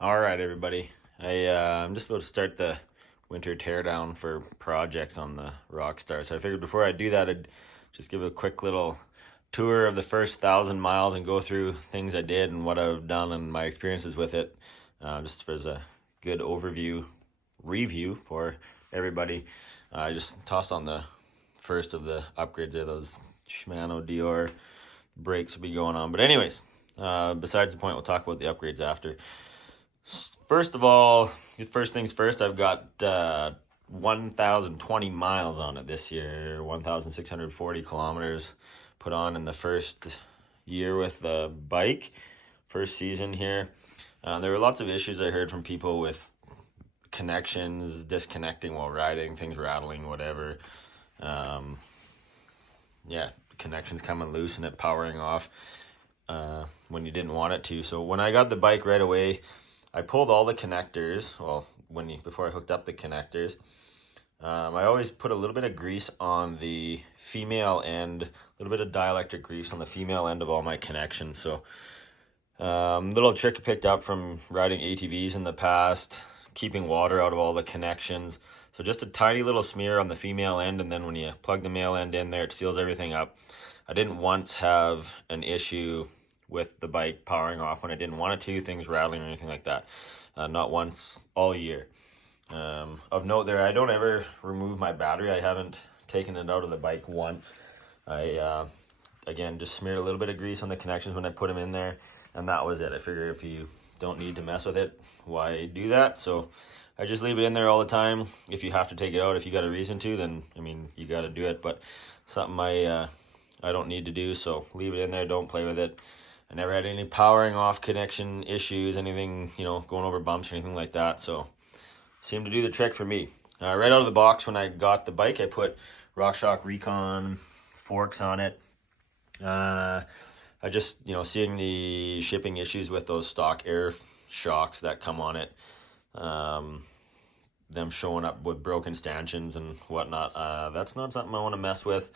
All right, everybody. I'm just about to start the winter teardown for projects on the Rockstar. So I figured before I do that, I'd just give a quick little tour of the first 1,000 miles and go through things I did and what I've done and my experiences with it, just as a good overview review for everybody. I just tossed on the first of the upgrades there. Those Shimano Dior brakes will be going on. But anyways, besides the point, we'll talk about the upgrades after. First of all, first things first, I've got 1,020 miles on it this year, 1,640 kilometers put on in the first year with the bike, first season here. There were lots of issues I heard from people with connections, disconnecting while riding, things rattling, whatever. Connections coming loose and it powering off when you didn't want it to. So when I got the bike right away, I pulled all the connectors. Well, before I hooked up the connectors, I always put a little bit of grease on the female end, a little bit of dielectric grease on the female end of all my connections. So, little trick I picked up from riding ATVs in the past, keeping water out of all the connections. So just a tiny little smear on the female end, and then when you plug the male end in there, it seals everything up. I didn't once have an issue with the bike powering off when I didn't want it to, things rattling or anything like that. Not once all year. Of note there, I don't ever remove my battery. I haven't taken it out of the bike once. I, again, just smeared a little bit of grease on the connections when I put them in there, and that was it. I figure if you don't need to mess with it, why do that? So I just leave it in there all the time. If you have to take it out, if you got a reason to, then, I mean, you got to do it. But something I don't need to do, so leave it in there. Don't play with it. I never had any powering off connection issues, anything, going over bumps or anything like that. So seemed to do the trick for me. Right out of the box when I got the bike, I put RockShox Recon forks on it. I just, seeing the shipping issues with those stock air shocks that come on it, them showing up with broken stanchions and whatnot, that's not something I want to mess with.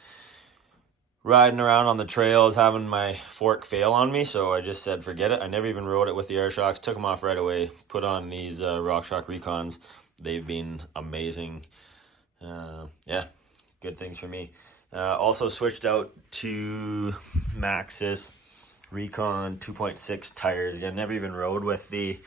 Riding around on the trails, having my fork fail on me, so I just said forget it. I never even rode it with the air shocks, took them off right away, put on these RockShox Recons. They've been amazing. Good things for me. Also switched out to Maxxis Recon 2.6 tires. Again, never even rode with the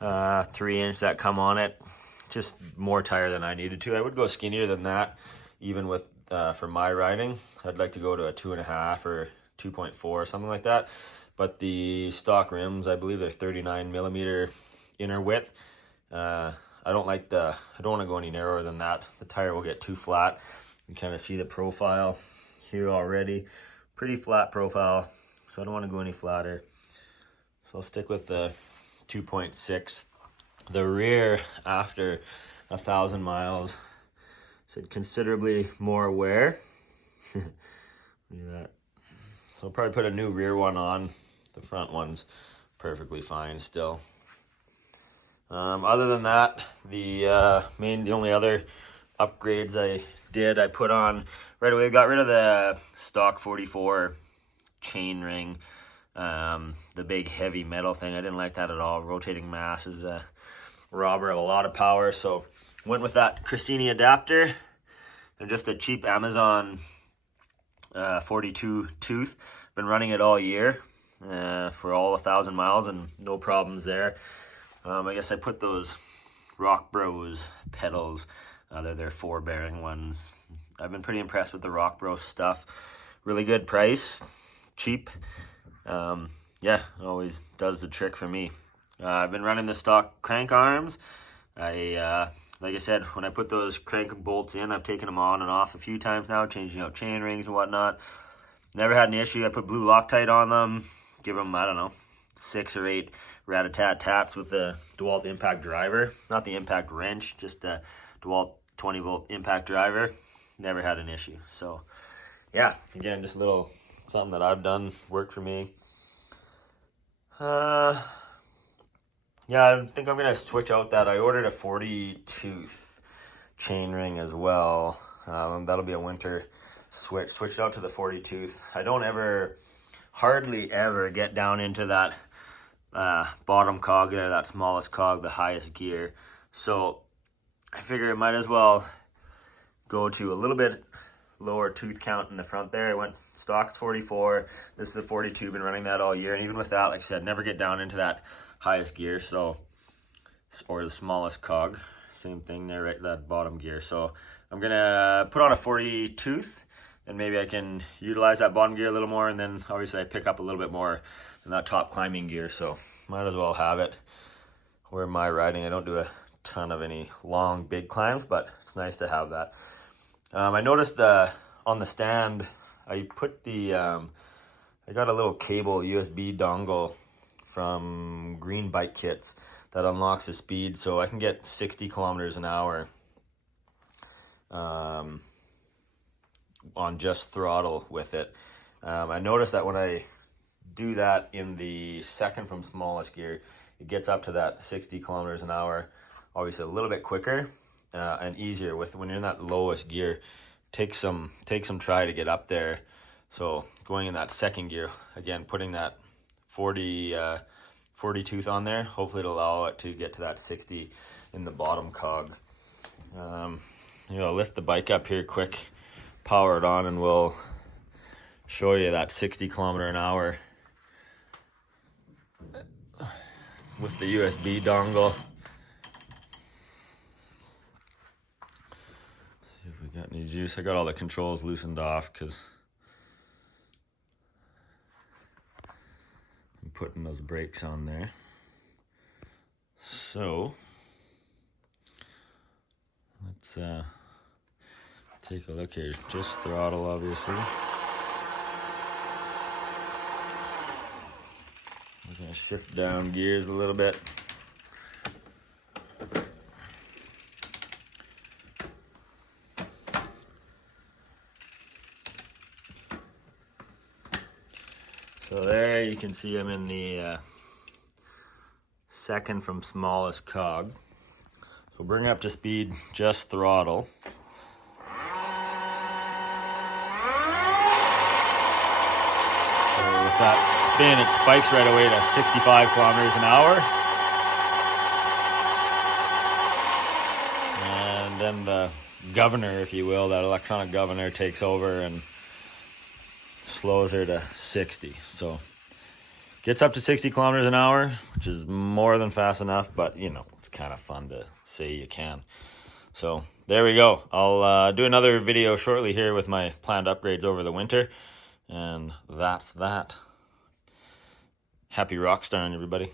3-inch that come on it. Just more tire than I needed to. I would go skinnier than that, even with for my riding. I'd like to go to a 2.5 or 2.4, something like that. But the stock rims, I believe they're 39 millimeter inner width. I don't want to go any narrower than that. The tire will get too flat. You kind of see the profile here already. Pretty flat profile, so I don't want to go any flatter. So I'll stick with the 2.6. The rear, after 1,000 miles, said considerably more wear. Look at that. So I'll probably put a new rear one on. The front one's perfectly fine still. Other than that, the only other upgrades I did, I put on right away. Got rid of the stock 44 chain ring, the big heavy metal thing. I didn't like that at all. Rotating mass is a robber of a lot of power, so went with that Cressini adapter and just a cheap Amazon 42 tooth. Been running it all year for all 1,000 miles and no problems there. I guess I put those Rock Bros pedals. They're their 4-bearing ones. I've been pretty impressed with the Rock Bros stuff. Really good price, cheap. It always does the trick for me. I've been running the stock crank arms. Like I said, when I put those crank bolts in, I've taken them on and off a few times now, changing out chain rings and whatnot. Never had an issue. I put blue Loctite on them, give them, 6 or 8 rat-a-tat taps with the DeWalt impact driver. Not the impact wrench, just the DeWalt 20-volt impact driver. Never had an issue. So, yeah, again, just a little something that I've done, worked for me. I think I'm going to switch out that. I ordered a 40-tooth chain ring as well. That'll be a winter switch. Switched out to the 40-tooth. I don't hardly ever get down into that bottom cog there, that smallest cog, the highest gear. So I figure I might as well go to a little bit lower tooth count in the front there. I went stock 44. This is a 42. Been running that all year, and even with that, like I said, never get down into that highest gear. So, or the smallest cog. Same thing there, right? That bottom gear. So I'm gonna put on a 40 tooth, and maybe I can utilize that bottom gear a little more, and then obviously I pick up a little bit more in that top climbing gear. So might as well have it. Where am I riding? I don't do a ton of any long big climbs, but it's nice to have that. I noticed on the stand I put the I got a little cable USB dongle from Green Bike Kits that unlocks the speed, so I can get 60 kilometers an hour on just throttle with it. I noticed that when I do that in the second from smallest gear, it gets up to that 60 kilometers an hour, obviously a little bit quicker and easier. With when you're in that lowest gear, take some try to get up there. So going in that second gear, again, putting that 40 tooth on there, hopefully it'll allow it to get to that 60 in the bottom cog. I'll lift the bike up here quick, power it on, and we'll show you that 60 kilometer an hour with the USB dongle. See if we got any juice. I got all the controls loosened off because I'm putting those brakes on there. So let's take a look here. Just throttle, obviously. I'm gonna shift down gears a little bit. So there you can see I'm in the second from smallest cog. So bring up to speed, just throttle. So with that spin, it spikes right away to 65 kilometers an hour. And then the governor, if you will, that electronic governor takes over and slows her to 60. So gets up to 60 kilometers an hour, which is more than fast enough, but you know, it's kind of fun to say you can. So there we go. I'll do another video shortly here with my planned upgrades over the winter, and that's that. Happy rock starring, everybody.